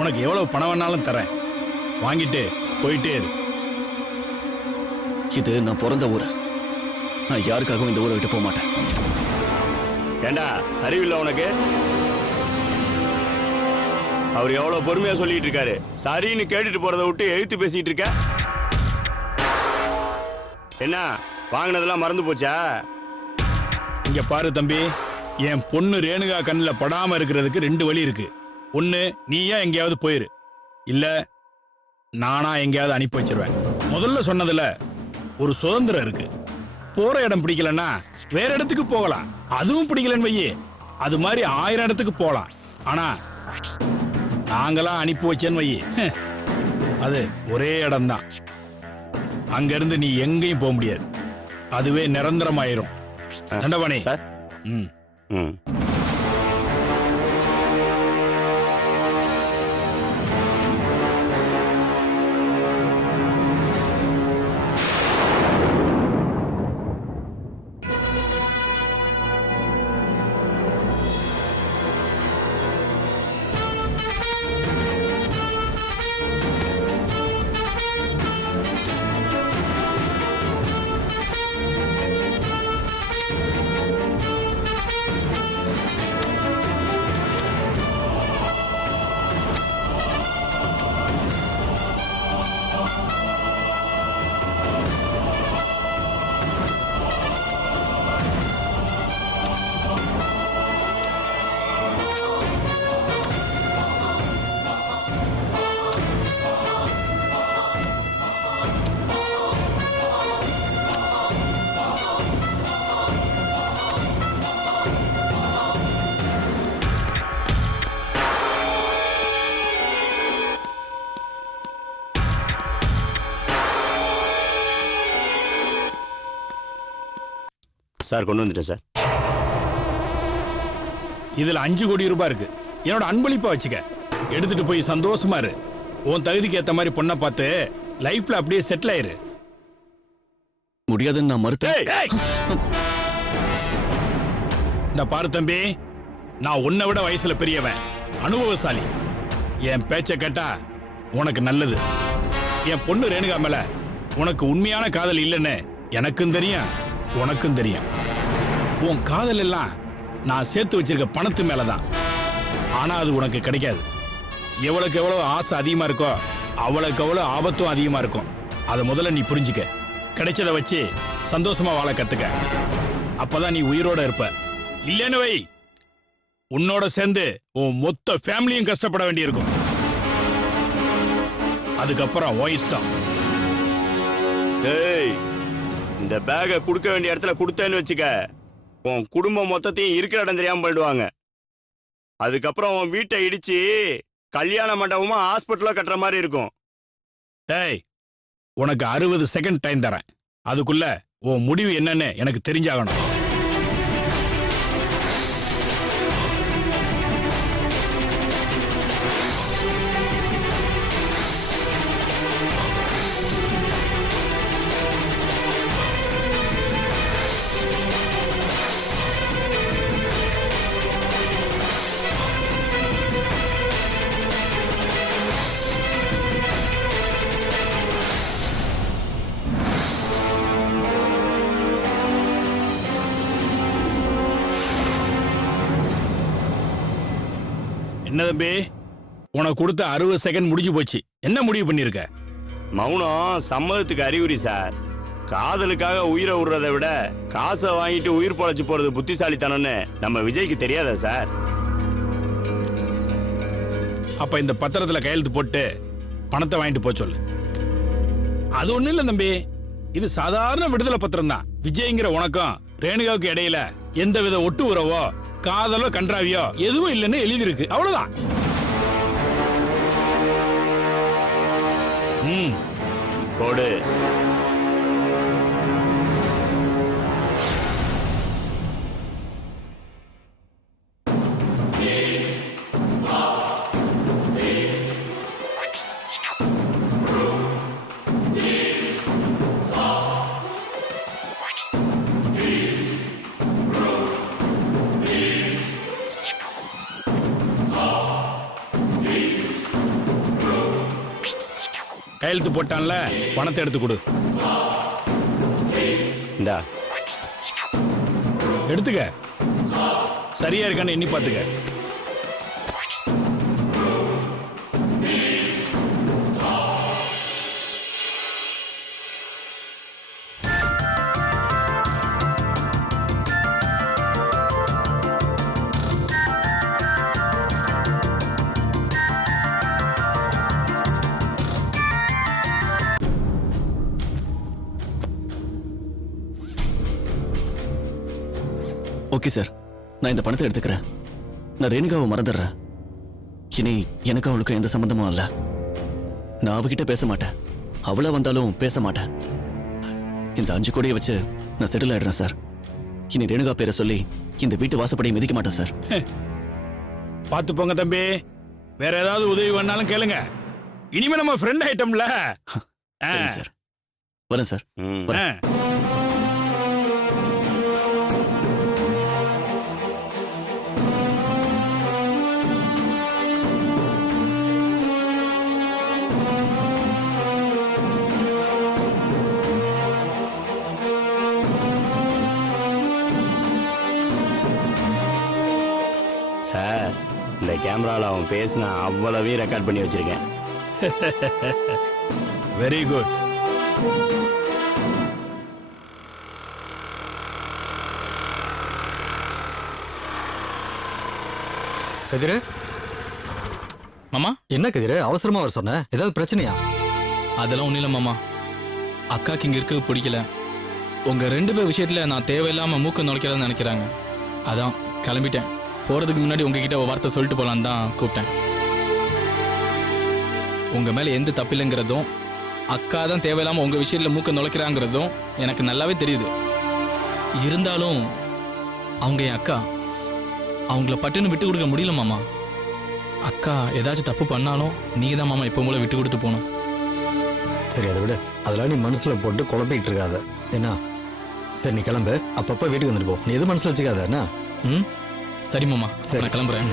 உனக்கு எவ்வளவு பணம் வேணாலும் தரேன், வாங்கிட்டு போயிட்டே இரு. இது நான் பிறந்த ஊரு. நான் யாருக்காகவும் இந்த ஊரை விட்டு போக மாட்டேன். ஏண்டா அறிவில்லை உனக்கு? அவர் எவ்வளவு பொறுமையா சொல்லிட்டு இருக்காரு. சரின்னு கேட்டுட்டு போறதை விட்டு எழுத்து பேசிட்டு இருக்க. என்ன வாங்கினதெல்லாம் மறந்து போச்சா? இங்க பாரு தம்பி, என் பொண்ணு ரேணுகா கண்ணில் படாம இருக்கிறதுக்கு 2 வழி இருக்கு. ஒண்ணு, நீயா எங்கேயாவது போயிரு, இல்ல நானா எங்கேயாவது அனுப்பி வச்சிருவேன். முதல்ல சொன்னதுல ஒரு சுதந்திரம் இருக்கு. போற இடம் பிடிக்கலன்னா வேற இடத்துக்கு போகலாம். அதுவும் பிடிக்கலன்னு வையே, அது மாதிரி 1000 இடத்துக்கு போகலாம். ஆனா நாங்களாம் அனுப்பி வச்சேன்னு வையே, அது ஒரே இடம்தான். அங்க இருந்து நீ எங்கேயும் போக முடியாது. அதுவே நிரந்தரமாயிரும். தண்டபாணி சார். ம் ம். சார் கொண்டு வந்துட்டேன் சார். இதுல 5 கோடி ரூபாய் இருக்கு. என்னோட அன்பளிப்பா வச்சுக்க. எடுத்துட்டு போய் சந்தோஷமா இரு. உன் தகுதிக்கு ஏத்த மாதிரி பொண்ணை பார்த்து லைஃப்ல அப்படியே செட்டில் ஆயிரு. முடியாதுன்னு நான் மறுத்தேன். இந்த பாரு தம்பி, நான் உன்னை விட வயசுல பெரியவன், அனுபவசாலி. என் பேச்ச கேட்டா உனக்கு நல்லது. என் பொண்ணு ரேணுகா மேல உனக்கு உண்மையான காதல் இல்லைன்னு எனக்கும் தெரியும், உனக்கும் தெரியும். உன் காதல் எல்லாம் நான் சேர்த்து வச்சிருக்க பணத்து மேலதான். ஆனா அது உனக்கு கிடைக்காது. எவ்வளவுக்கு எவ்வளவு ஆசை அதிகமா இருக்கோ அவ்வளவுக்கு அவ்வளவு ஆபத்தும் அதிகமா இருக்கும். அதை முதல்ல நீ புரிஞ்சுக்க. கிடைச்சதை வச்சு சந்தோஷமா வாழ கத்துக்க. அப்பதான் நீ உயிரோட இருப்ப. இல்லைன்னு வை, உன்னோட சேர்ந்து உன் மொத்த ஃபேமிலியும் கஷ்டப்பட வேண்டியிருக்கும். அதுக்கப்புறம் உன் இஷ்டம். ஏய், இந்த பேகை கொடுக்க வேண்டிய இடத்துல கொடுத்தேன்னு வச்சுக்க, உன் குடும்பம் மொத்தத்தையும் இருக்கிற இடம் தெரியாம பண்ணிடுவாங்க. அதுக்கப்புறம் உன் வீட்டை இடிச்சு கல்யாண மண்டபமா ஹாஸ்பிட்டலோ கட்டுற மாதிரி இருக்கும். டேய், உனக்கு 60 செகண்ட் டைம் தரேன். அதுக்குள்ள உன் முடிவு என்னன்னு எனக்கு தெரிஞ்சாகணும். என்ன தம்பி, உனக்கு கொடுத்த 60 செகண்ட் முடிஞ்சு போச்சு. என்ன முடிவு பண்ணிருக்க? மௌனம் சம்மதத்துக்கு அறிகுறி சார். காதலுக்காக உயிரை விடுறதை விட காசை வாங்கிட்டு உயிர் பொழைச்சு போறது புத்திசாலித்தனம்னு நம்ம விஜய்க்கு தெரியாதா சார்? அப்ப இந்த பத்திரத்துல கையெழுத்து போட்டு பணத்தை வாங்கிட்டு போக சொல்லு. அது ஒண்ணும் இல்ல தம்பி, இது சாதாரண விடுதலை பத்திரம் தான். விஜய்ங்கிற உனக்கும் ரேணுகாவுக்கு இடையில எந்தவித ஒட்டு உறவோ காதலோ கன்றாவியோ எதுவும் இல்லைன்னு எழுதியிருக்கு, அவ்வளவுதான். போடு. கையெழுத்து போட்டான்ல, பணத்தை எடுத்து கொடு. இந்தா. எடுத்துக்க. சரியா இருக்கான்னு எண்ணி பார்த்துக்க. ஓகே சார், நான் இந்த பணத்தை எடுத்துக்கிறேன். நான் ரேணுகாவை மறந்துடுறேன். இனி எனக்கு அவளுக்கு எந்த சம்பந்தமும் இல்லை. நான் அவகிட்ட பேச மாட்டேன், அவளா வந்தாலும் பேச மாட்டேன். இந்த 5 கோடியை வச்சு நான் செட்டில் ஆயிடுறேன் சார். இனி ரேணுகா பேரை சொல்லி இந்த வீட்டு வாசப்படியை மிதிக்க மாட்டேன் சார். பார்த்து போங்க தம்பி. வேற ஏதாவது உதவி வேணாலும் கேளுங்க. இனிமே நம்ம ஃப்ரெண்ட் ஐட்டம்ல. சரி சார், வரேன் சார். வரேன். சார், இந்த கேமராவில் அவன் பேசினா அவ்வளவையும் ரெக்கார்ட் பண்ணி வச்சிருக்கேன். Very good. கதிரு, மாமா, என்ன கதிரு அவசரமா வர சொன்ன? ஏதாவது பிரச்சனையா? அதெல்லாம் ஒன்றும் இல்லை மாமா. அக்காக்கு இங்கே இருக்க பிடிக்கல. உங்கள் 2 பேர் விஷயத்தில் நான் தேவையில்லாமல் மூக்க நுழைக்கிறதான்னு நினைக்கிறாங்க. அதான் கிளம்பிட்டேன். போகிறதுக்கு முன்னாடி உங்ககிட்ட ஒரு வார்த்தை சொல்லிட்டு போகலான்னு தான் கூப்பிட்டேன். உங்கள் மேலே எந்த தப்பில்லைங்கிறதும், அக்கா தான் தேவையில்லாமல் உங்கள் விஷயத்தில் மூக்க நுழைக்கிறாங்கிறதும் எனக்கு நல்லாவே தெரியுது. இருந்தாலும் அவங்க என் அக்கா. அவங்கள பட்டுன்னு விட்டு கொடுக்க முடியல மாமா. அக்கா ஏதாச்சும் தப்பு பண்ணாலும் நீங்கள் தான் மாமா இப்போ போல விட்டு கொடுத்து போகணும். சரி, அதை விட அதெல்லாம் நீ மனசுல போட்டு குழப்பிட்டு இருக்காத என்ன? சரி, நீ கிளம்பு. அப்பப்ப வீட்டுக்கு வந்துட்டு போ. நீ எதுவும் மனசுல வச்சுக்காத என்ன? ம், சரி மாமா. சரி, நான் கிளம்புறேன்.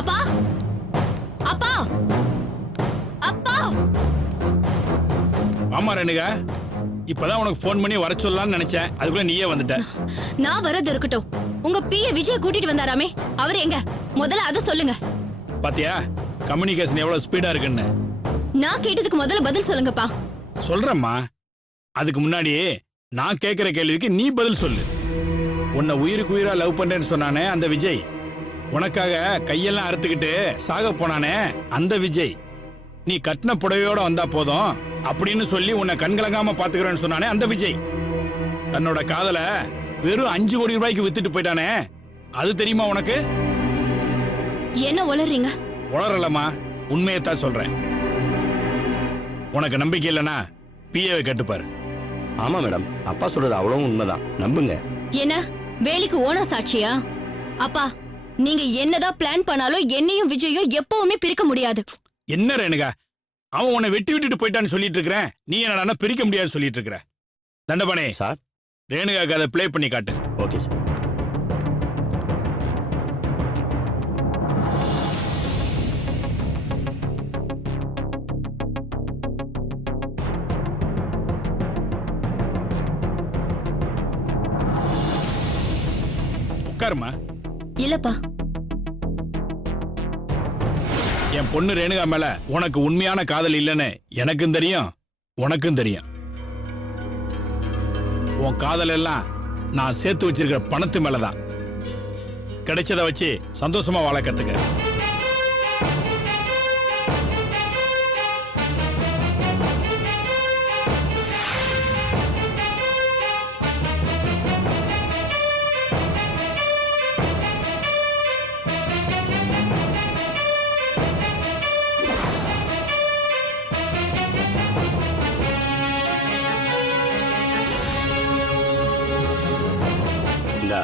அப்பா, அப்பா, அப்பா. ஆமா ரேணுகா, இப்பதான் உனக்கு ஃபோன் பண்ணி வர சொல்லலாம்னு நினைச்சேன். அதுக்குள்ள நீயே வந்துட்ட. நான் வரது இருக்கட்டும், உங்க பிஏ விஜய கூட்டிட்டு வந்தாராமே, அவர் எங்க? முதல்ல அதை சொல்லுங்க. பாத்தியா கம்யூனிகேஷன் எவ்வளவு ஸ்பீடா இருக்குன்னு? நான் கேட்டதுக்கு முதல்ல பதில் சொல்லுங்கப்பா. சொல்றேம்மா. அதுக்கு முன்னாடி நான் கேட்கிற கேள்விக்கு நீ பதில் சொல்லு. உன்னை உயிருக்கு உயிரா லவ் பண்றேன்னு சொன்னானே அந்த விஜய், உனக்காக கையெல்லாம் அறுத்துக்கிட்டு சாக போனானே அந்த விஜய், நீ கட்டின புடவையோட வந்தா போதும் அப்படின்னு சொல்லி உன்னை கண்கலங்காம பாத்துக்கிறேன்னு சொன்னானே அந்த விஜய், தன்னோட காதல வெறும் 5 கோடி ரூபாய்க்கு வித்துட்டு போயிட்டானே அது தெரியுமா உனக்கு? என்ன உளறீங்க? உளறலம்மா, உண்மையத்தான் சொல்றேன். உனக்கு நம்பிக்கை இல்லைன்னா பிஏவை கேட்டுப்பாரு. ஆமா மேடம், அப்பா சொல்றது அவ்வளவும் உண்மைதான், நம்புங்க. என்ன வேலைக்கு ஓனா சாட்சியா? அப்பா, நீங்க என்னதான் பிளான் பண்ணாலும் என்னையும் விஜயும் எப்பவுமே பிரிக்க முடியாது. என்ன ரேணுகா, அவன் உன்னை வெட்டி விட்டுட்டு போயிட்டான்னு சொல்லிட்டு இருக்கிறேன், நீ என்னடா பிரிக்க முடியாது சொல்லிட்டு இருக்கிற? தண்டபாணி சார், ரேணுகாக்கு அதை ப்ளே பண்ணி காட்டு. Okay sir. உட்காருமா. இல்லப்பா, என் பொண்ணு ரேணுகா மேல உனக்கு உண்மையான காதல் இல்லைன்னு எனக்கும் தெரியும், உனக்கும் தெரியும். உன் காதல் எல்லாம் நான் சேர்த்து வச்சிருக்கிற பணத்து மேலதான். கிடைச்சதை வச்சு சந்தோஷமா வாழ கத்துக்க. இந்தா.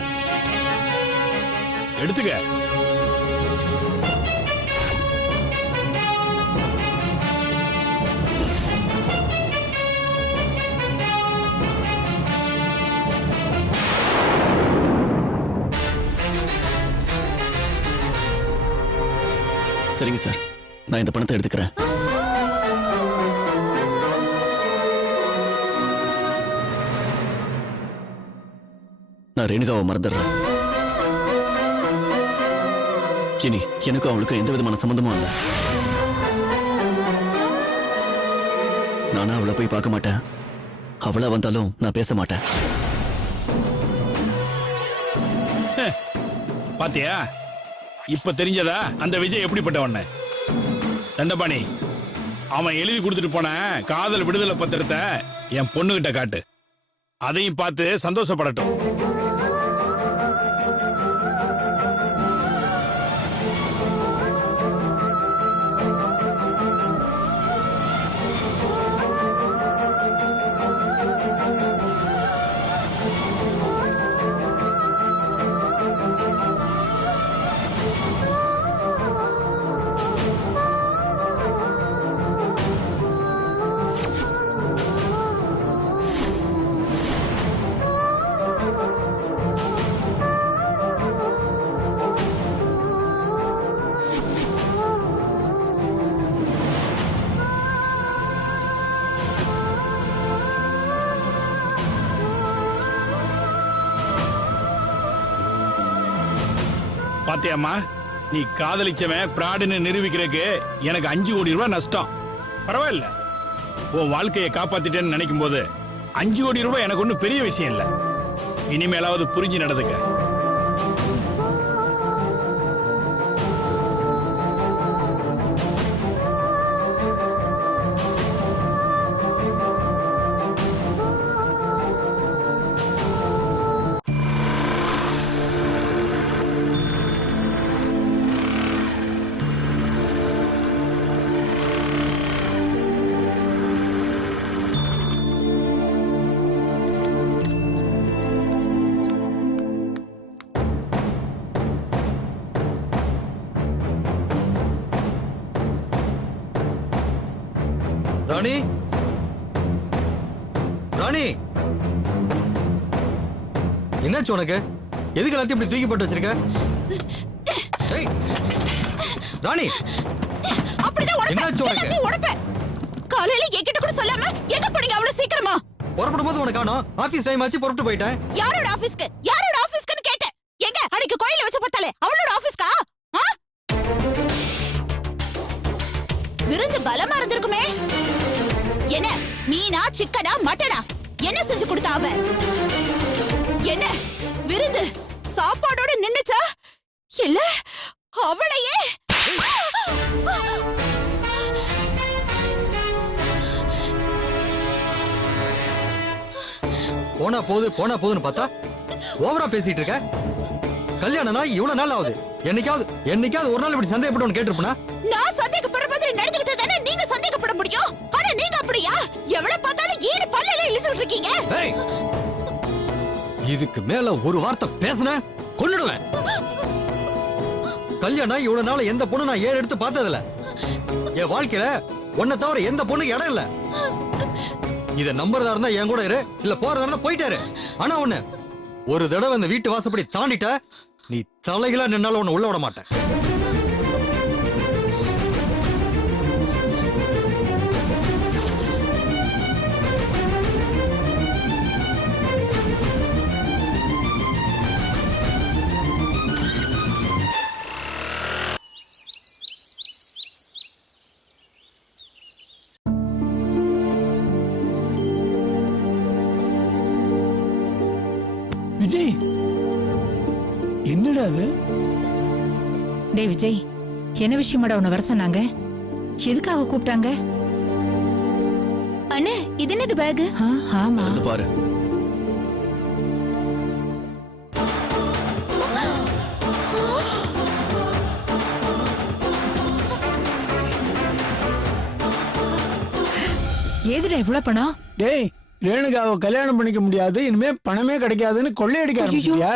எடுத்துக்க. சரிங்க சார், நான் இந்த பணத்தை எடுத்துக்கிறேன். நான் ரேணுகாவை மறந்துடுறேன். இனி எனக்கும் அவளுக்கும் எந்த விதமான சம்பந்தமும் இல்லை. நானா அவளை போய் பார்க்க மாட்டேன். அவளா வந்தாலும் நான் பேச மாட்டேன். பாத்தியா, இப்ப தெரிஞ்சதா அந்த விஜய் எப்படிப்பட்டவன்னு? தண்டபாணி, அவன் எழுதி கொடுத்துட்டு போன காதல் விடுதலை பத்திரத்தை என் பொண்ணுகிட்ட காட்டு. அதையும் பார்த்து சந்தோஷப்படட்டும். பாத்தியாம்மா, நீ காதலிச்சவன் பிராடுன்னு நிரூபிக்கிறதுக்கு எனக்கு 5 கோடி ரூபாய் நஷ்டம். பரவாயில்ல, உன் வாழ்க்கையை காப்பாத்திட்டேன்னு நினைக்கும் போது 5 கோடி ரூபாய் எனக்கு ஒன்றும் பெரிய விஷயம் இல்லை. இனிமேலாவது புரிஞ்சு நடந்துக்க. ராணி, ராணி, என்னாச்சு உனக்கு? எதுக்கு எல்லாத்தையும் இப்படி தூக்கி போட்டு வச்சிருக்க? ஏய், ராணி, என்னாச்சு உனக்கு? காலையில என்கிட்ட கூட சொல்லாம எங்க போறீங்க அவ்வளவு சீக்கிரமா? புறப்படும் போது உனக்கு காணோம். ஆபீஸ் டைம் ஆச்சு, புறப்பட்டு போயிட்டேன். யாரோட ஆபீஸ்க்கு? யாரோட ஆபீஸ்க்குன்னு கேட்டேன். எங்க அன்னைக்கு கோயில வச்சு பார்த்தாலே அவளோட ஆபீஸ்க்கா? விருந்து பலமா இருந்திருக்குமே. என்ன மீனா, சிக்கனா, மட்டனா என்ன செஞ்சு கொடுத்தா அவ? என்ன விருந்து சாப்பாடோட நின்னுச்சா இல்ல அவளையே? போனா போதுன்னு பார்த்தா ஓவரா பேசிட்டு இருக்க. கல்யாணம்னா இவ்வளவு நாள் ஆகுது. என்னைக்காவது ஒரு நாள் இப்படி சந்தேகப்பட்டு கேட்டிருப்பா? நான் சந்தேகப்படுற மாதிரி நடந்துகிட்டு தானே நீங்க சந்தேகப்பட முடியும். ஆனா நீங்க அப்படியா? எவ்வளவு பார்த்தாலும் ஈடு பல்லையில இழுத்துட்டு இருக்கீங்க. இதுக்கு மேல ஒரு வார்த்தை பேசுன கொன்னுடுவேன். கல்யாணம் இவ்வளவு நாள் எந்த பொண்ணு நான் ஏறு எடுத்து பார்த்ததில்ல. என் வாழ்க்கையில உன்னை தவிர எந்த பொண்ணுக்கு இடம் இல்ல. இத நம்புறதா இருந்தா என் கூட இரு, இல்ல போறதா இருந்தா போயிட்டாரு. ஆனா ஒண்ணு, ஒரு தடவை இந்த வீட்டு வாசப்படி தாண்டிட்ட, நீ தலைகளா நின்னால உன்னை உள்ள விட மாட்டேன். விஜய், என்னடா அது? டே விஜய், என்ன விஷயமாடா உன்னை வர சொன்னாங்க? எதுக்காக கூப்பிட்டாங்க? அண்ணே, இது என்னது பேக்? ஆமா, வந்து பாரு. ஏதுடா இவ்வளவு பணம்? டேய், ரேணுகாவை கல்யாணம் பண்ணிக்க முடியாது, இனிமே பணமே கிடைக்காதுன்னு கொள்ளையடிக்க ஆரம்பிச்சியா?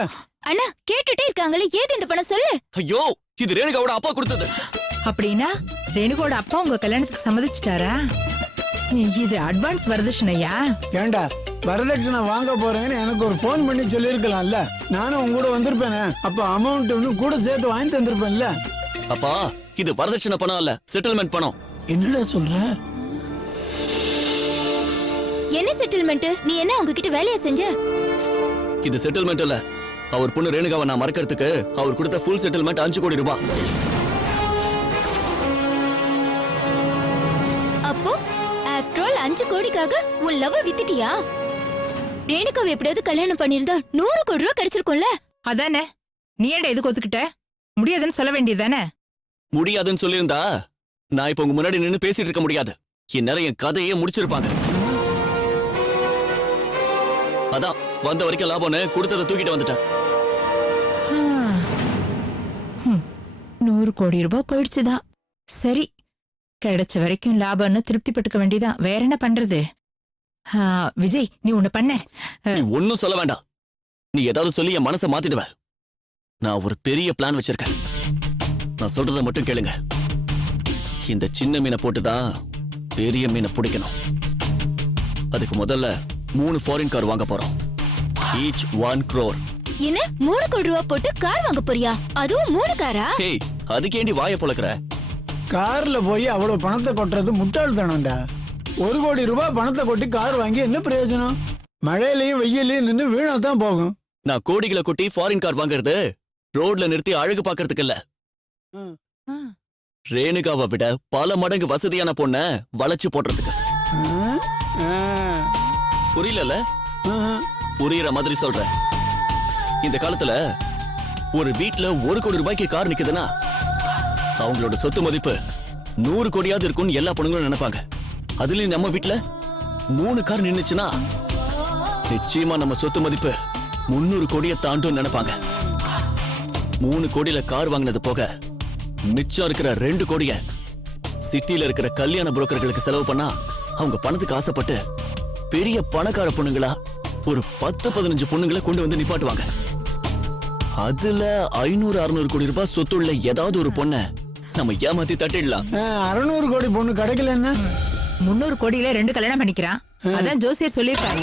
அண்ணா, கேட்டுட்டே இருக்காங்களே, ஏது இந்த பணம் சொல்லு. ஐயோ, இது ரேணுகாவோட அப்பா கொடுத்தது. அப்படின்னா ரேணுகோட அப்பா உங்க கல்யாணத்துக்கு சம்மதிச்சிட்டாரா? இது அட்வான்ஸ் வரதட்சணையா? ஏண்டா, வரதட்சணை வாங்க போறேன்னு எனக்கு ஒரு போன் பண்ணி சொல்லிருக்கலாம்ல. நானும் உங்க கூட வந்திருப்பேனே, அப்ப அமௌண்ட் கூட சேர்த்து வாங்கி தந்திருப்பேன்ல. அப்பா, இது வரதட்சணை பணம் இல்ல, செட்டில்மெண்ட் பணம். என்னடா சொல்ற? என்ன செட்டில்மெண்ட்? நீ என்ன அவங்க கிட்ட வேலையை செஞ்ச? இது செட்டில்மெண்ட் இல்ல. அவர் பொண்ணு ரேணுகாவை நான் மறக்கிறதுக்கு அவர் கொடுத்த ஃபுல் செட்டில்மெண்ட் 5 கோடி ரூபாய். அப்போ ஆஃப்டர் ஆல் 5 கோடிக்காக உன் லவ் வித்துட்டியா? ரேணுகாவை எப்படியாவது கல்யாணம் பண்ணிருந்தா 100 கோடி ரூபாய் கிடைச்சிருக்கும்ல. அதானே, நீ ஏன்டா எதுக்கு ஒத்துக்கிட்ட? முடியாதுன்னு சொல்ல வேண்டியதுதானே? முடியாதுன்னு சொல்லியிருந்தா நான் இப்ப உங்க முன்னாடி நின்னு பேசிட்டு இருக்க முடியாது. இந்நேரம் என் கதையே முடிச்சிருப்பாங்க. அதான் வந்த வரைக்கும் லாபம்னு கொடுத்ததை தூக்கிட்டு வந்துட்டேன். 100 கோடி ரூபாய் போயிடுச்சுதான். சரி, கிடைச்ச வரைக்கும் லாபம்னு திருப்திப்பட்டுக்க வேண்டியதான். வேற என்ன பண்றது? விஜய், நீ ஒண்ணு பண்ண. நீ ஒன்னும் சொல்ல வேண்டாம். நீ ஏதாவது சொல்லி என் மனசை மாத்திடுவ. நான் ஒரு பெரிய பிளான் வச்சிருக்கேன். நான் சொல்றத மட்டும் கேளுங்க. இந்த சின்ன மீனை போட்டுதான் பெரிய மீனை பிடிக்கணும். அதுக்கு முதல்ல 3 ஃபாரின் கார் வாங்க போறோம். Each 1 crore. என்ன 3 கோடி ரூபாய் போட்டு கார் வாங்க போறியா? அதுவும் 3 காரா? ஹேய், அதுக்கேண்டி வாயை பொளக்குற? கார்ல போய் அவ்வளவு பணத்தை கொட்டுறது முட்டாள்தானடா. 1 கோடி ரூபாய் பணத்தை கொட்டி கார் வாங்கி என்ன பிரயோஜனம்? மழையிலயும் வெயிலையும் நின்று வீணா தான் போகும். நான் கோடிகளை கொட்டி ஃபாரின் கார் வாங்குறது ரோட்ல நிறுத்தி அழகு பாக்குறதுக்கு இல்ல. ரேணுகாவை விட பல மடங்கு வசதியான பொண்ண வளைச்சு போடுறதுக்கு. புரியல? புரியுற மாதிரி சொல்றேன். இந்த காலத்துல ஒரு வீட்ல 1 கோடி ரூபாய்க்கு கார் நிக்குதுன்னா அவங்களோட சொத்து மதிப்பு 100 கோடியாவது இருக்கும்னு எல்லா பொண்ணுங்களும் நினைப்பாங்க. அதுலயும் நம்ம வீட்ல 3 கார் நின்னுச்சுன்னா நிச்சயமா நம்ம சொத்து மதிப்பு 300 கோடியை தாண்டும் நினைப்பாங்க. 3 கோடியில கார் வாங்கினது போக மிச்சம் இருக்கிற 2 கோடிய சிட்டில இருக்கிற கல்யாண புரோக்கர்களுக்கு செலவு பண்ணா அவங்க பணத்துக்கு ஆசைப்பட்டு பெரிய பணக்கார பொண்ணுங்களா ஒரு 10-15 பொண்ணுங்களை கொண்டு வந்து நிப்பாட்டுவாங்க. அதுல 500-600 கோடி ரூபாய் சொத்துள்ள ஏதாவது ஒரு பொண்ண நம்ம ஏமாத்தி தட்டிடலாம். 600 கோடி பொண்ணு கிடைக்கலன்னா 300 கோடியில 2 கல்யாணம் பண்ணிக்கிறான். அதான் ஜோசியர் சொல்லியிருக்காரு.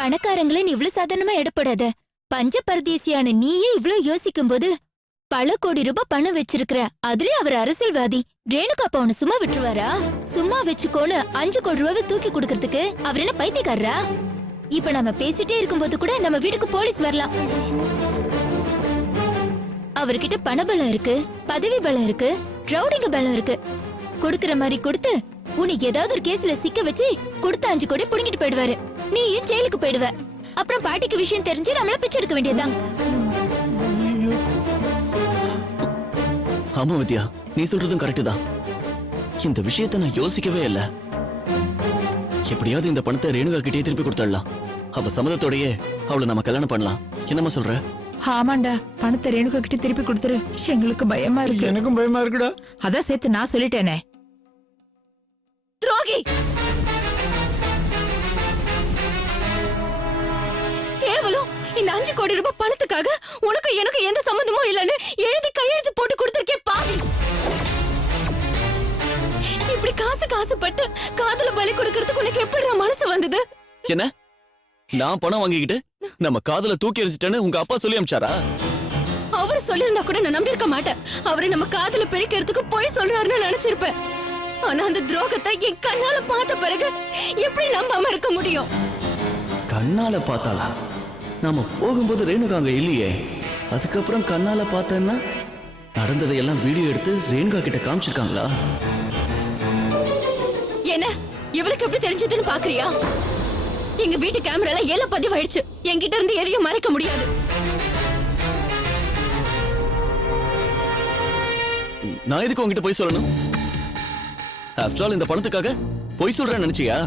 பணக்காரங்களை நீ இவ்வளவு சாதாரணமா எடப்படாத. பஞ்ச பரதேசியான நீயே இவ்வளவு யோசிக்கும் போது பல கோடி ரூபாய் பணம் வச்சிருக்கிற, அதுலயும் அவர் அரசியல்வாதி. ரேணுகா அப்பா உன்னை சும்மா விட்டுருவாரா? சும்மா வச்சுக்கோன்னு 5 கோடி ரூபாவை தூக்கி கொடுக்கறதுக்கு அவர் என்ன பைத்தியக்காரரா? இப்ப நம்ம பேசிட்டே இருக்கும்போது கூட நம்ம வீட்டுக்கு போலீஸ் வரலாம். அவர்கிட்ட பணபலம் இருக்கு, பதவி பலம் இருக்கு, ரவுடிங்க பலம் இருக்கு. கொடுக்கற மாதிரி கொடுத்து உன்னை ஏதாவது ஒரு கேஸ்ல சிக்க வச்சு கொடுத்த 5 கோடி புடுங்கிட்டு போயிடுவாரு. நீயும் ஜெயிலுக்கு போயிடுவ. அப்புறம் பாட்டிக்கு விஷயம் தெரிஞ்சு நம்மள பிச்சை எடுக்க வேண்டியதுதான். ஆமா வித்யா, நீ சொல்றதும் கரெக்ட் தான். இந்த விஷயத்தை நான் யோசிக்கவே இல்ல. எப்படியாவது இந்த பணத்தை ரேணுகா கிட்டே திருப்பி கொடுத்துடலாம். அவ சம்மதத்தோடயே அவளை நம்ம கல்யாணம் பண்ணலாம். என்னமா சொல்ற? ஆமாண்டா, பணத்தை ரேணுகா கிட்ட திருப்பி கொடுத்துரு. எங்களுக்கு பயமா இருக்கு. எனக்கும் பயமா இருக்குடா. அதான் சேர்த்து நான் சொல்லிட்டேனே. துரோகி! கேவலம் இந்த 5 கோடி ரூபாய் பணத்துக்காக உனக்கு எனக்கு எந்த சம்பந்தமும் இல்லன்னு எழுதி கையெழுத்து போட்டு கொடுத்திருக்கே பாவி. இப்படி காசுக்கு ஆசைப்பட்டு காதல பலி கொடுக்கறதுக்கு உனக்கு எப்படி மனசு வந்தது? என்ன, நான் பணம் வாங்கிக்கிட்டு நம்ம காதல தூக்கி எறிஞ்சிட்டேன்னு உங்க அப்பா சொல்லி அனுப்பிச்சாரா? அவர் சொல்லிருந்தா கூட நான் நம்பியிருக்க மாட்டேன். அவரை நம்ம காதல பிரிக்கிறதுக்கு போய் சொல்றாருன்னு நினைச்சிருப்பேன். ஆனா அந்த துரோகத்தை என் கண்ணால பார்த்த பிறகு எப்படி நம்பாம இருக்க முடியும்? கண்ணால பார்த்தாளா? நாம போகும்போது ரேணுகா அங்க இல்லையே. அதுக்கப்புறம் கண்ணால பார்த்தேன்னா நடந்ததையெல்லாம் வீடியோ எடுத்து ரேணுகா கிட்ட காமிச்சிருக்காங்களா? என்ன இவளுக்கு எப்படி தெரிஞ்சதுன்னு பாக்குறியா? எங்க வீட்டு கேமரால எல்லாம் பதிவாயிடுச்சு. என்கிட்ட இருந்து எதையும் மறைக்க முடியாது. நான் எதுக்கு உங்ககிட்ட போய் சொல்லணும்? ஆஃப்டர் ஆல் இந்த பணத்துக்காக போய் சொல்றேன்னு நினைச்சியா?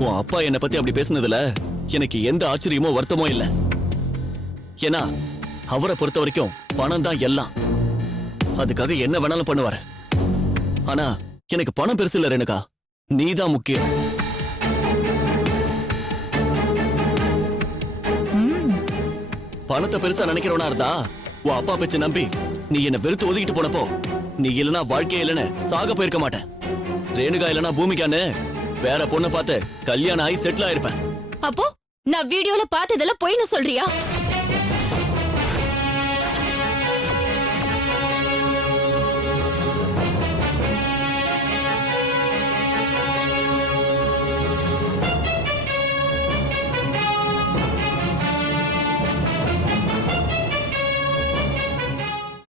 உன் அப்பா என்னை பத்தி அப்படி பேசுனதுல எனக்கு எந்த ஆச்சரியமோ வருத்தமோ இல்ல. ஏன்னா அவரை பொறுத்த வரைக்கும் பணம் தான் எல்லாம். அதுக்காக என்ன வேணாலும் பண்ணுவாரு. ஆனா எனக்கு பணம் பெருசு இல்ல ரேணுகா, நீதான் முக்கியம். பணத்தை பெருசா நினைக்கிறவனா இருந்தா உன் அப்பா பேச்சு நம்பி நீ என்ன வெறுத்து ஒதுக்கிட்டு போனப்போ நீ இல்லனா வாழ்க்கையே இல்லன்னு சாக போயிருக்க மாட்டேன். ரேணுகா இல்லனா பூமிகான்னு வேற பொண்ணை பார்த்து கல்யாணம் ஆகி செட்டில் ஆயிருப்பேன். அப்போ நான் வீடியோல பார்த்ததெல்லாம் பொய்ன்னு சொல்றியா